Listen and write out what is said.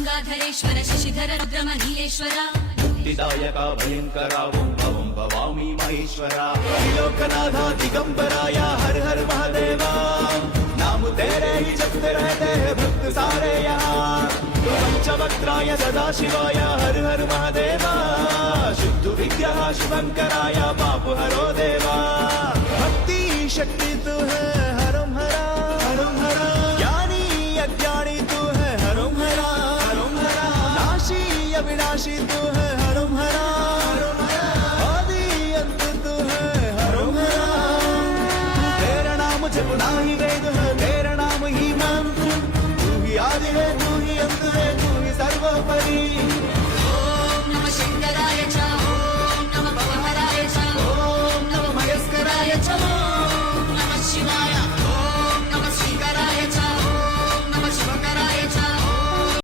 गंगाधरेश्वर शशिधर रुद्रमनीलेश्वर मुक्तिदायका भयंकरा ओं भवं भवामि महेश्वरा लोकनाथा दिगंबराया हर हर महादेवा नाम तेरे ही जपते रहते हैं भक्त सारे यहाँ पंचवक्त्राय सदाशिवाय हर हर महादेवा शुद्ध विग्रह शुभंकराय पाप हरो देवा भक्ति शक्ति तू है हरम हरा ज्ञानी अज्ञानी तू है हरम हरा नाशी अविनाशी तू है हरम हरा आदि अंत तू है हरम हरा तेरा नाम जपना ही वेद है